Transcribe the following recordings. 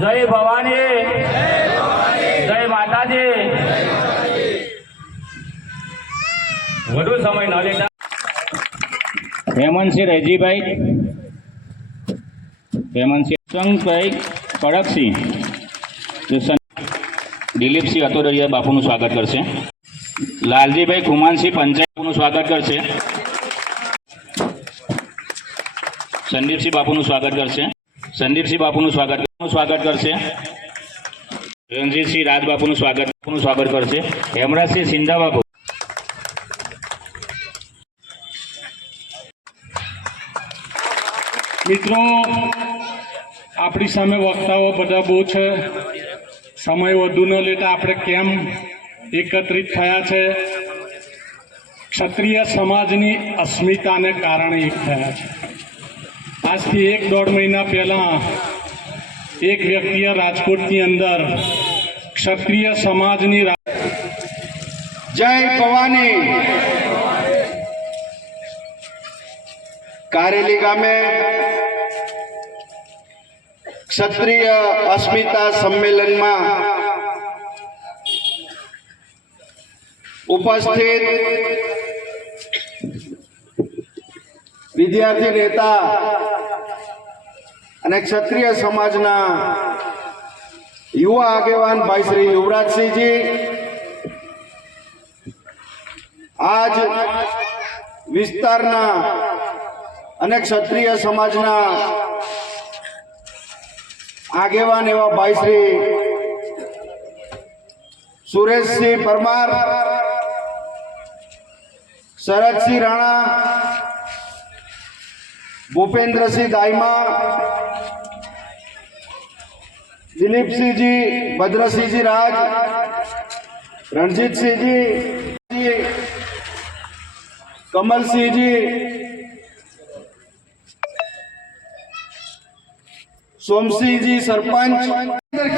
जय भवानी, जय माताजी। વધુ સમય ન લેતા હેમંતસિંહ રેજીભાઈ, હેમંતસિંહ સંગભાઈ કડકસિંહ, દિલીપસિંહ અતોદરિયા બાપુનું સ્વાગત કરશે। લાલજીભાઈ ખુમાનસિંહ પંચાયતનું સ્વાગત કરશે। સંદીપસિંહ બાપુનું સ્વાગત કરશે। સંદીપસિંહ બાપુનું સ્વાગત કરશે। રણજીતસિંહ રાજ બાપુનું સ્વાગત કરશે। હેમરાજસિંહ સિંધા બાપુ। મિત્રો, આપણી સામે વક્તાઓ બધા બહુ છે, સમય વધુ ન લેતા આપણે કેમ એકત્રિત થયા છે? ક્ષત્રિય સમાજની અસ્મિતાને કારણે એક થયા છે। આજથી 1-1.5 મહિના પહેલા એક વ્યક્તિએ રાજકોટની અંદર ક્ષત્રિય સમાજની જય ભવાની કારેલી ગામે ક્ષત્રિય અસ્મિતા સંમેલનમાં ઉપસ્થિત વિદ્યાર્થી નેતા અને ક્ષત્રિય સમાજના યુવા આગેવાન ભાઈ શ્રી યુવરાજસિંહજી, આજ વિસ્તારના અને ક્ષત્રિય સમાજના આગેવાન એવા ભાઈ શ્રી સુરેશસિંહ પરમાર, શરદસિંહ રાણા, ભૂપેન્દ્રસિંહ દાઈમા, દિલીપસિંહજી, ભદ્રસિંહજી રાજ, રણજીતસિંહજી, કમલસિંહજી, સોમસિંહજી સરપંચ,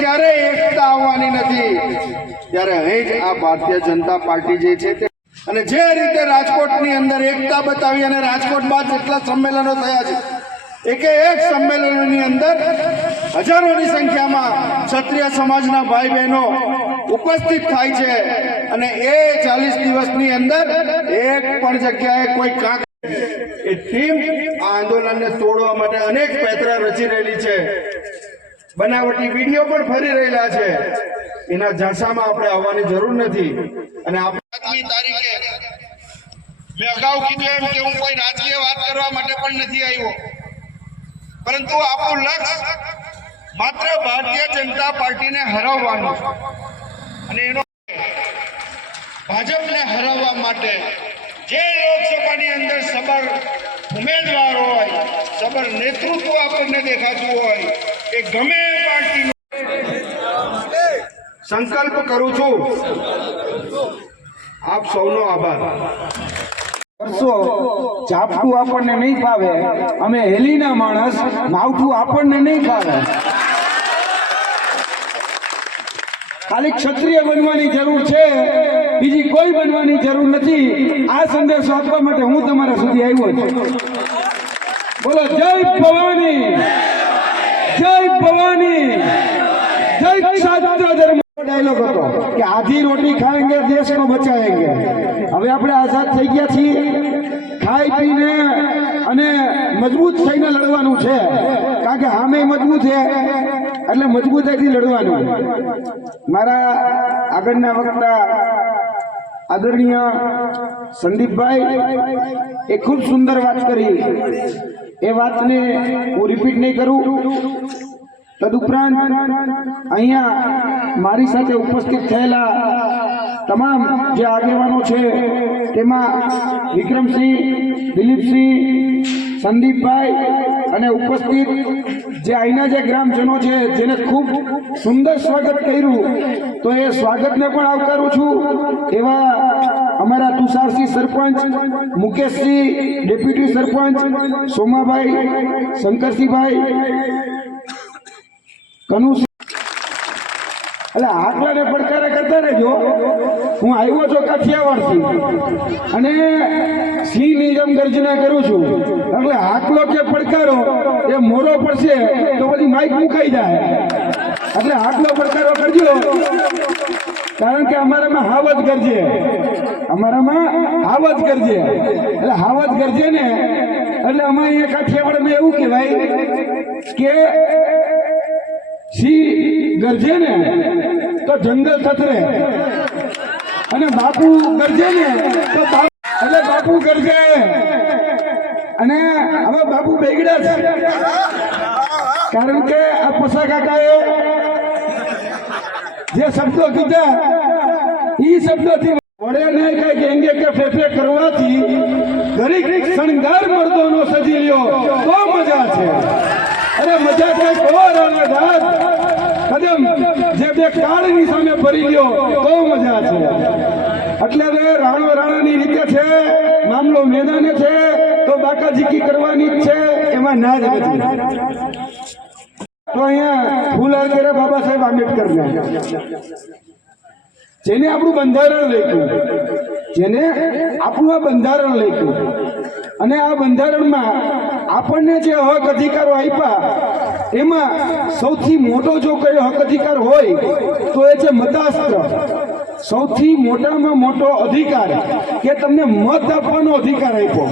ક્યારેય એકતા આવવાની નથી, ત્યારે અહીં જ આ ભારતીય જનતા પાર્ટી જે છે અને જે રીતે રાજકોટની અંદર એકતા બતાવી અને રાજકોટ બાદ જેટલા સંમેલનો થયા છે, એક સંમેલનોની અંદર હજારોની સંખ્યામાં ક્ષત્રિય સમાજના ભાઈ બહેનો ઉપસ્થિત થાય છે અને એ 40 દિવસની અંદર એક પણ જગ્યાએ કોઈ કાંક એ ટીમ આ આંદોલનને તોડવા માટે અનેક પેતરા રચી રહેલી છે, બનાવટી વિડીયો પણ ફરી રહેલા છે। એના ઝાંસામાં આપણે આવવાની જરૂર નથી। અને આજની તારીખે મેં અગાઉ કીધું એમ કે હું કોઈ રાજકીય વાત કરવા માટે પણ નથી આવ્યો, પરંતુ આપણું લક્ષ્ય માત્ર ભારતીય જનતા પાર્ટીને હરાવવાનું છે અને એનો ભાજપને હરાવવા માટે જે લોકસભાની અંદર સબર ઉમેદવાર હોય, સબર નેતૃત્વ આપણને દેખાતું હોય, એ ગમે પાર્ટીનો સંકલ્પ કરું છું। આપ સૌનો આભાર। ઝાપટું આપણને નહીં ફાવે, અમે હેલીના માણસ, માવઠું આપણને નહીં ફાવે। ખાલી ક્ષત્રિય બનવાની જરૂર છે, બીજી કોઈ બનવાની જરૂર નથી। આ સંદેશો આપવા માટે હું તમારા સુધી આવ્યો છું। બોલો જય ભવાની, જય ભવાની, જય ક્ષાત્ર ધર્મ। ડાયલોગ હતો કે આધી રોટી ખાएंगे देश को बचाएंगे। હવે આપણે આઝાદ થઈ ગયા છીએ, ખાઈ પીને અને મજબૂત થઈને લડવાનું છે, કારણ કે સામે મજબૂત છે એટલે મજબૂતાઈથી લડવાનું। મારા આગળના વક્તા આદરણીય સંદીપભાઈ એ ખૂબ સુંદર વાત કરી, એ વાતને હું રિપીટ નહીં કરું। તદુપરાંત અહીંયા મારી સાથે ઉપસ્થિત થયેલા તમામ જે આગેવાનો છે તેમાં વિક્રમસિંહ, દિલીપસિંહ, સંદીપભાઈ અને ઉપસ્થિત જે અહીંના જે ગ્રામજનો છે જેને ખૂબ સુંદર સ્વાગત કર્યું, તો એ સ્વાગતને પણ આવકારું છું। એવા અમારા તુષારસિંહ સરપંચ, મુકેશસિંહ ડેપ્યુટી સરપંચ, સોમાભાઈ, શંકરસિંહભાઈ, કનુસિંહ એટલે આટલાને પડકારા કરતા રહેજો. હું આવ્યો છું કાઠિયાવાડથી અને સિંહની જેમ ગર્જના કરું છું. એટલે આટલો કે પડકારો એ મોરો પડશે તો બધી માઇક મુકાઈ જાય. એટલે આટલો પડકારો કરજો, કારણ કે અમારામાં હાવજ ગરજે, અમારામાં હાવજ ગરજે. એટલે હાવજ ગરજે ને એટલે અમારે અહીંયા કાઠિયાવાડમાં એવું કહેવાય કે સિંહ ગરજે ને તો જંગલ થથરે, અને બાપુ ગરજે ને તો એટલે બાપુ ગરજે. અને હવે બાપુ બેગડા છે, કારણ કે આ પસા કાકાએ જે શબ્દો કીધા એ શબ્દોથી વડે નહીં કઈ ગેંગે કે ફેફે કરવાથી ઘડીક શણગાર મર્દોનો સજી લ્યો તો મજા છે. અરે મજા કઈ કોર અને રાત કદમ જે બે કાળની સામે ફરી લ્યો તો મજા છે. એટલે હવે રાણો રાણાની રીતે છે, મામલો મેદાને છે તો બાકાજીકી કરવાની જ છે, એમાં ના જ નથી. તો અહીંયા ફૂલ કરે બાબા સાહેબ આંબેડકરને, જેને આપણું બંધારણ લખ્યું, જેને આપણું આ બંધારણ લખ્યું, અને આ બંધારણમાં આપણને જે હક અધિકારો આપ્યા એમાં સૌથી મોટો જો કયો હક અધિકાર હોય તો એ છે મતાસ્ત્ર. સૌથી મોટામાં મોટો અધિકાર કે તમને મત આપવાનો અધિકાર આપ્યો,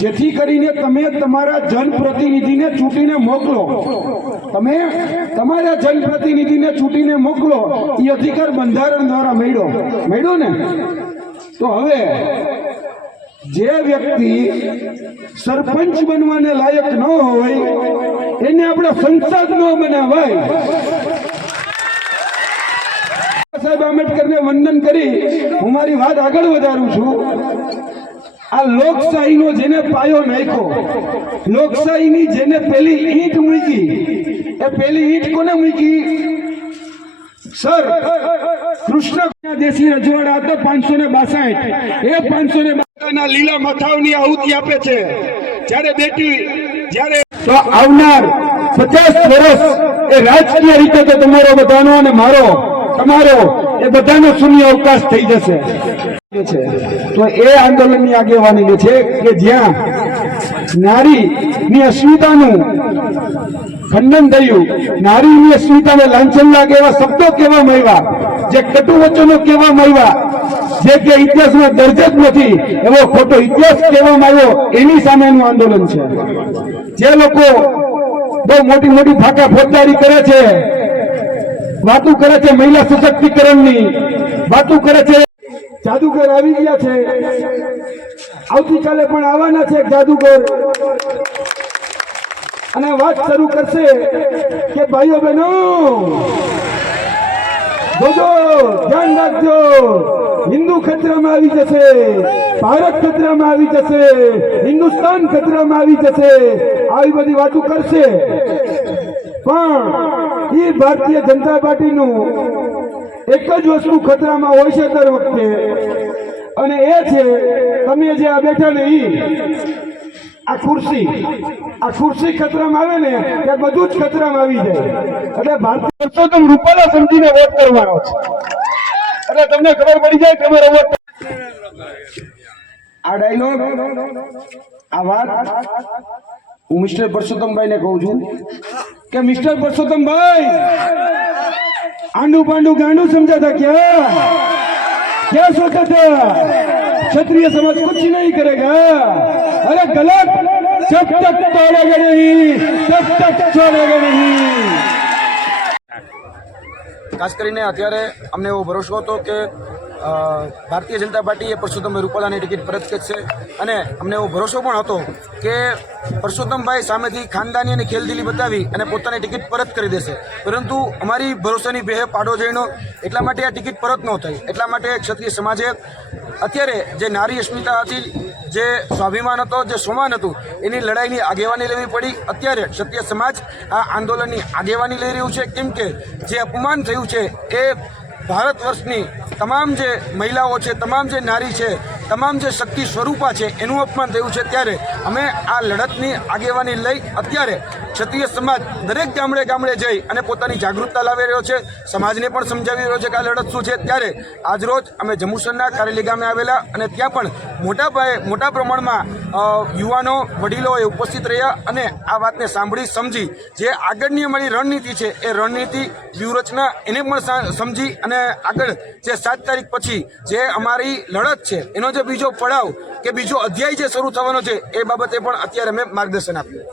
જેથી કરીને તમે તમારા જનપ્રતિનિધિને ચૂંટીને મોકલો. તમે તમારા જનપ્રતિનિધિને ચૂંટીને મોકલો એ અધિકાર બંધારણ દ્વારા મળ્યો ને. તો હવે જે વ્યક્તિ સરપંચ બનવાને લાયક ન હોય એને આપણે સંસદ ન બનાવાય. સાહેબ આંબેડકરને વંદન કરી હું મારી વાત આગળ વધારું છું. આ લોકશાહીનો જેને પાયો નાખ્યો, લોકશાહીની જેને પેલી ઈંટ મૂકી, એ પેલી ઈંટ કોને મૂકી? સર કૃષ્ણ દેશી રજવાડા હતો 562. એ 562 લીલા મથાવની આહુતિ આપે છે. જ્યારે તો આવનાર 50 વર્ષ એ રાજકીય રીતે તો તમારો બધાનો અને મારો તમારો એ બધાનો શૂન્ય અવકાશ થઈ જશે. તો એ આંદોલનની આગેવાની છે કે જ્યાં નારીની અસ્મિતાનું ખંડન થયું, નારીની અસ્મિતાને લાંછન લાગે એવા શબ્દો કહેવામાં આવ્યા, જે કટુ વચનો કહેવામાં આવ્યા, જે કે ઇતિહાસમાં દર્જ જ નથી એવો ખોટો ઇતિહાસ કહેવામાં આવ્યો, એની સામેનું આંદોલન છે. જે લોકો બહુ મોટી મોટી ફાકા ફોજદારી કરે છે, વાતો કરે છે મહિલા સશક્તિકરણની, વાતો કરે છે. જાદુગર આવી ગયા છે, આવતીકાલે પણ આવવાના છે જાદુગર, અને વાત શરૂ કરશે કે ભાઈઓ બહેનો જોજો, ધ્યાન રાખજો, હિન્દુ ખતરામાં આવી જશે, ભારત ખતરામાં આવી જશે, હિન્દુસ્તાન ખતરામાં આવી જશે, આવી બધી વાતો કરશે. પણ એ ભારતીય જનતા પાર્ટીનું એક જ વસ્તુ ખતરામાં હોય છે દર વખતે, અને એ છે તમે જે આ બેઠા ને આ ખુરશી ખતરામાં આવે ને ત્યાં બધું જ ખતરામાં આવી જાય. એટલે ભારતીય પરસોત્તમ રૂપાલા સમજીને વોટ કરવાનો છે. એટલે તમને ખબર પડી જાય તમારો વોટ. આ ડાયલોગ, આ વાત હું મિસ્ટર પરસોત્તમભાઈ ને કહું છું કે મિસ્ટર પરસોત્તમભાઈ, आंडू पांडू गांडू समझा था क्या सोचा था? क्षत्रिय समाज कुछ नहीं करेगा. अरे गलत, जब तक तोड़ेगा नहीं तब तक छोड़ेगा नहीं. ખાસ કરીને અત્યારે અમને એવો ભરોસો હતો કે ભારતીય જનતા પાર્ટીએ પરસોત્તમભાઈ રૂપાલાની ટિકિટ પરત ખેંચશે, અને અમને એવો ભરોસો પણ હતો કે પરસોત્તમભાઈ સામેથી ખાનદાની અને ખેલદિલી બતાવી અને પોતાની ટિકિટ પરત કરી દેશે. પરંતુ અમારી ભરોસાની બેહે પાડો જઈનો, એટલા માટે આ ટિકિટ પરત ન થઈ. એટલા માટે ક્ષત્રિય સમાજે અત્યારે જે નારી અસ્મિતા હતી, જે સ્વાભિમાન હતો, જે સ્વમાન હતું, એની લડાઈની આગેવાની લેવી પડી. અત્યારે ક્ષત્રિય સમાજ આ આંદોલનની આગેવાની લઈ રહ્યું છે, કેમ કે જે અપમાન થયું છે એ ભારત વર્ષની તમામ જે મહિલાઓ છે, તમામ જે નારી છે, તમામ જે શક્તિ સ્વરૂપા છે, એનું અપમાન થયું છે. ત્યારે અમે આ લડતની આગેવાની લઈ અત્યારે ક્ષત્રિય સમાજ દરેક ગામડે ગામડે જઈ અને પોતાની જાગૃતતા લાવી રહ્યો છે, સમાજને પણ સમજાવી રહ્યો છે કે આ લડત શું છે. ત્યારે આજરોજ અમે જંબુસરના કારેલી ગામે આવેલા અને ત્યાં પણ મોટા પ્રમાણમાં યુવાનો વડીલોએ ઉપસ્થિત રહ્યા અને આ વાતને સાંભળી સમજી જે આગળની અમારી રણનીતિ છે એ રણનીતિ વ્યૂહરચના એને પણ સમજી અને આગળ જે 7 તારીખ પછી જે અમારી લડત છે એનો જે બીજો પડાવ કે બીજો અધ્યાય જે શરૂ થવાનો છે એ બાબતે પણ અત્યારે અમે માર્ગદર્શન આપ્યું.